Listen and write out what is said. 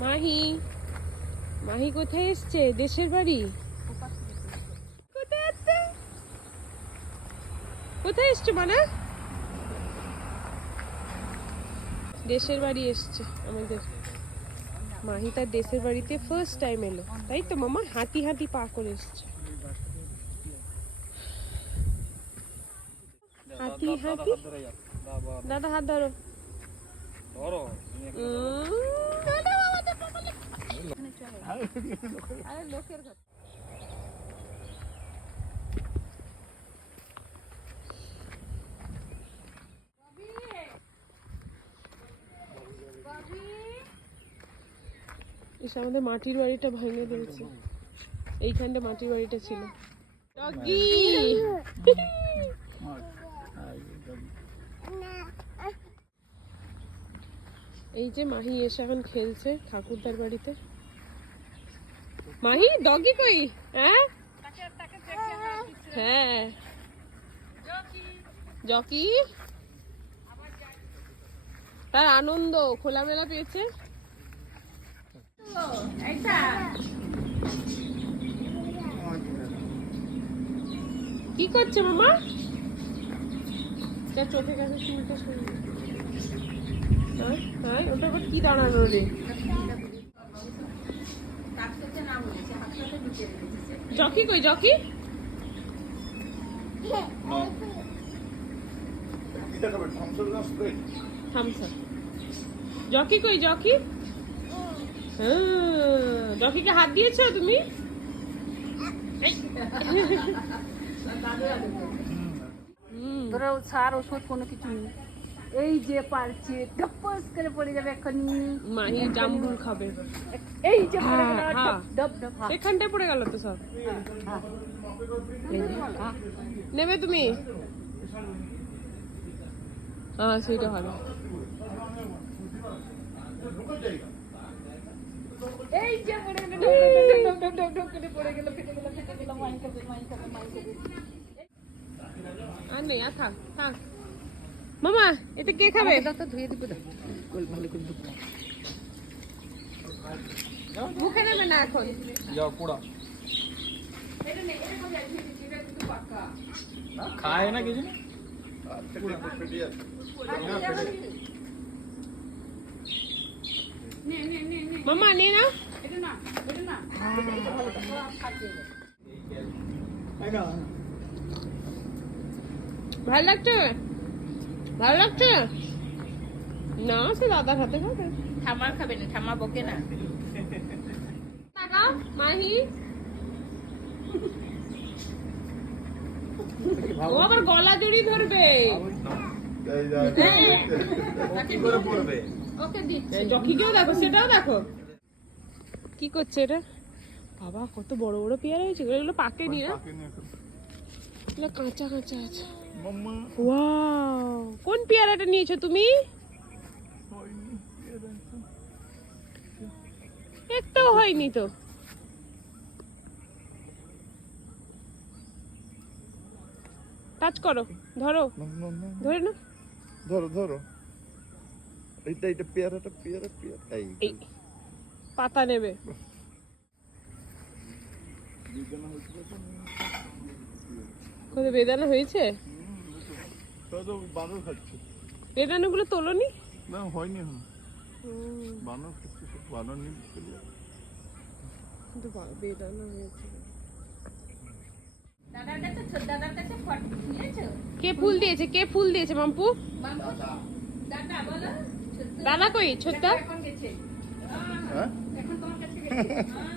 মাহি মাহি কোথায় এসছে? দেশের বাড়ি? কোথায় এসছে মানে? দেশের বাড়ি এসছে আমাদের। মাহি তার দেশের বাড়িতে ফার্স্ট টাইম এলো। তাই তো মামা? হাতি হাতি পা করে এসছে। হাতি হাতি দাদা হাত ধরো। ধরো উম, দাদা, আমাদের কপালে। আরে ইস, আমাদের মাটির বাড়িটা ভেঙে দিয়েছে। এইখানটা মাটির বাড়িটা ছিল। এই যে মাহি এসে এখন খেলছে ঠাকুরদার বাড়িতে। মাহি ডগি কই? হ্যাঁ? হ্যাঁ। জকি তার আনন্দ, খোলামেলা পেয়েছে। কি করছে মামা? যা চোখে কাছে শুনতে শুনি হ্যাঁ ওটা কি দাঁড়ানো রে? জকি কই জকি? জকি কই জকি? হ্যাঁ, জকিকে হাত দিয়েছ তুমি? তোরা সার ওষুধ কোনো কিছু নেই। এই যে পারছে ডপস করে পড়ে যাবে এখনই মাহি জাম্বুর খাবে। এই যে পড়ে গেল হ্যাঁ, এখানটায় পড়ে গেল তো সব। নেবে তুমি? হ্যাঁ সেইটা ভালো এই যে পড়ে গেল ডপ ডপ ডপ ডপ করে পড়ে গেল ফেটে গেল ফেটে গেল মাইন খাবে মাইন খাবে মাইন খাবে আর নেই আর থাক থাক। মামা এটা কে খাবে? ধুয়ে দিব দাও ভালো করে মুখে নেবে না এখন? যাও পোড়া। খায় না কিছু? মামা নে না এটা না এটা না ভালো লাগছে? ভালো লাগছে? না সে দাদার হাতে খাবে। ঠামার খাবে না ঠামা বকে না। টাকা মাহি। ও আবার গলা জড়ি ধরবে। জকিকেও দেখো সেটাও দেখো। কি করছে এটা? বাবা কত বড় বড় পেয়ারা হয়েছে। এগুলো পাকেনি না এগুলো কাঁচা কাঁচা আছে। ওয়াও কোন পেয়ারাটা নিয়েছো তুমি? একটাও হয়নি তো। টাচ করো ধরো। ধরে না ধরো ধরো। এইটা এইটা পেয়ারাটা পেয়ারা পেয়ারা। এই পাতা নেবে। বেদানা হয়েছে? বানর খাচ্ছে। বেদানাগুলো তোলনি? না হয়নি এখন। বানর খাচ্ছে সব বানর নিয়ে কিন্তু বেদানা হয়েছে। কে ফুল দিয়েছে? কে ফুল দিয়েছে মাম্পু? দাদা কই? ছোট্টা? এখন গেছে। হ্যাঁ? এখন তোমার কাছে গেছে।